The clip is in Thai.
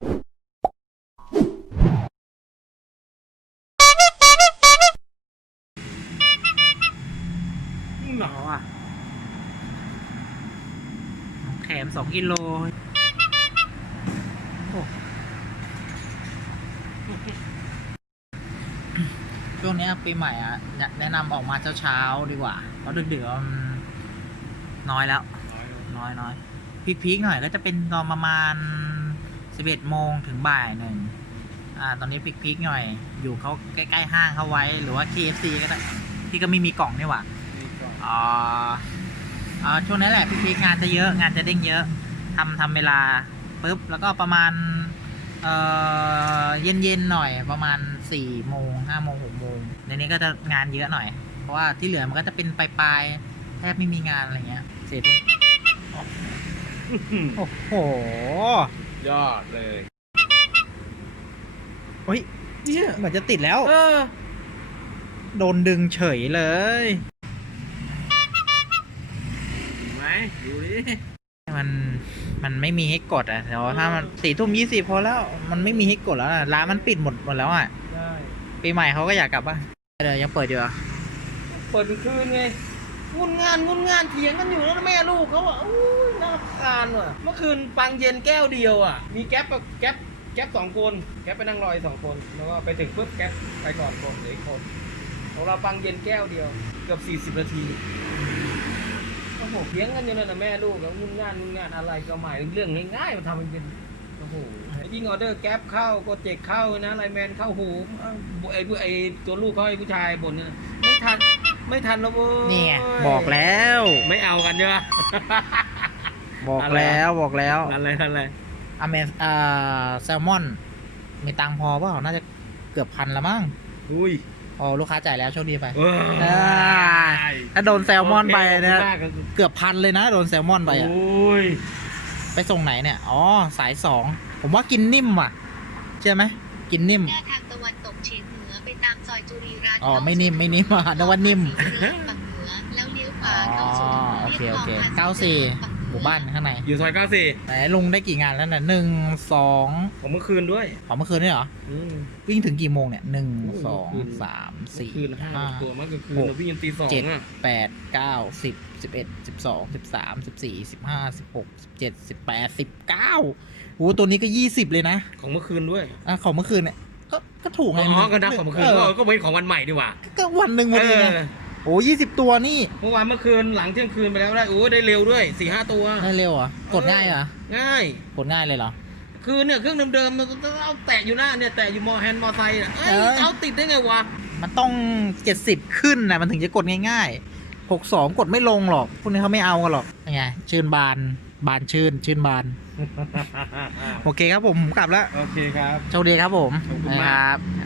หนาวอะแถมสองกิโลโอ้ช่วงเนี้ยปีใหม่อะอยากแนะนำออกมาเช้าๆดีกว่า เพราะดึกๆมันน้อยแล้ว น้อยน้อยพีคๆหน่อยก็จะเป็นตอนประมาณ สิบเอ็ดโมงถึงบ่ายหนึ่งอ่าตอนนี้พีคๆหน่อย อยู่เขาใกล้ๆห้างเขาไว้ หรือว่า KFC ก็ได้ที่ก็ไม่มีกล่องนี่หว่าอ่าอ่าช่วงนั้นแหละพี่พีคงานจะเยอะงานจะเด้งเยอะทำทำเวลาปุ๊บแล้วก็ประมาณเอ่อเย็นเย็นๆหน่อยประมาณสี่โมงห้าโมงหกโมงในนี้ก็จะงานเยอะหน่อย เพราะว่าที่เหลือมันก็จะเป็นปลายๆแทบไม่มีงานอะไรเงี้ยเสร็จโอ้โห ยอดเลยเฮ้ยเนี่ยเหมือนจะติดแล้ว เออ โดนดึงเฉยเลย เห็นไหมดูดิมันมันไม่มีให้กดอะแต่ว่าถ้ามันสี่ทุ่มยี่สิบพอแล้วมันไม่มีให้กดแล้วอะร้านมันปิดหมดหมดแล้วอะ ได้ปีใหม่เขาก็อยากกลับบ้านเดี๋ยวยังเปิดอยู่เหรอเปิดกลางคืนไง งุนงานงุนงานเถียงกันอยู่นะแม่ลูกเขาอะอู้ยน่ารำคาญว่ะ เมื่อคืนปังเย็นแก้วเดียวอะ มีแก๊ปแก๊ปแก๊ปสองคน แก๊ปไปนั่งรออยสองคน แล้วก็ไปถึงปุ๊บแก๊ปไปก่อนคนเหลืออีกคนของเราปังเย็นแก้วเดียว เกือบสี่สิบนาทีโอ้โหเถียงกันอยู่นั่นนะแม่ลูกแล้วงุนงานงุนงานอะไรก็หมายเรื่องง่ายๆมันทำมันเป็นโอ้โหยิ่งออเดอร์แก๊ปเข้าโปรเจกต์เข้านะไลแมนเข้าหูเอ้าไอ้ผู้ไอ้ตัวลูกเขาไอ้ผู้ชายบ่นเนี่ยไม่ทัน ไม่ทันแล้วเว้ยนี่ไงบอกแล้ว ไม่เอากันใช่ปะบอกอะไรแล้วบอกแล้วทันเลยทันเลยอเมซอ่าแซลมอน มีตังค์พอเปล่าน่าจะเกือบพันละมั้งอุ้ยอ๋อลูกค้าจ่ายแล้วโชคดีไปเอออ่าถ้าโดนแซลมอนไปเนี่ยโอคขอบคุณมากครับเกือบพันเลยนะ โดนแซลมอนไปอะโอ้ยไปส่งไหนเนี่ย อ๋อ สายสอง ผมว่ากินนิ่มว่ะ ใช่ไหม กินนิ่ม อยจุรีรัตน์อ๋อไม่นิ่มไม่นิ่มอะนึกว่านิ่ม ฝั่งเหนือแล้วเลี้ยวขอ๋วาอเข้าสู่โอเคเรียบโอคลองเคภษีเก้าสี่ฝั่งเหนือหมู่บ้านข้างในอยู่ซอยเก้าสี่ไหนลุงได้กี่งานแล้วเนี่ยหนึ่งสองของเมื่อคืนด้วย ขอเมื่อคืนนี่เหรอ อืม วิ่งถึงกี่โมงเนี่ยหนึ่งโอ้โหสองคืน สามเมื่อสี่คืนห้าห้า ตัวเมื่อคืนหก เราวิ่งยันตีสองเจ็ดอะแปดเก้าสิบสิบเอ็ดสิบสองสิบสามสิบสี่สิบห้าสิบหกสิบเจ็ดสิบแปดสิบเก้าโอ้ตัวนี้ก็ยี่สิบเลยนะของเมื่อคืนด้วย อะของเมื่อคืนเนี่ย ก็ก็ถูกไงอ๋อก็นับของเมื่อคืนเอก็อก็เป็นของวันใหม่ดีกว่าก็วันหนึ่งพอเอดีไงอโอ้ยี่สิบตัวนี่เมื่อวานเมื่อคืนหลังเที่ยงคืนไปแล้วได้โอ้ได้เร็วด้วยสี่ห้าตัว ได้เร็วเหรอะกดง่ายเหรอะง่าย กดง่ายเลยเหรอ คือเนี่ยเครื่องเดิมๆมันต้องเอาแตะอยู่หน้าเนี่ยแตะอยู่มอแฮนด์มอไซค์เนี่ยเอ้ยเอ้ย เอาติดได้ไงวะมันต้องเจ็ดสิบขึ้นนะมันถึงจะกดง่ายๆหกสองกดไม่ลงหรอกพวกนี้เขาไม่เอากันหรอกยังไงชื่นบาน บานชื่น ชื่นบาน โอเคครับผมผมกลับแล้ว โอเคครับ โชคดีครับผมขอบคุณมาก นะครับ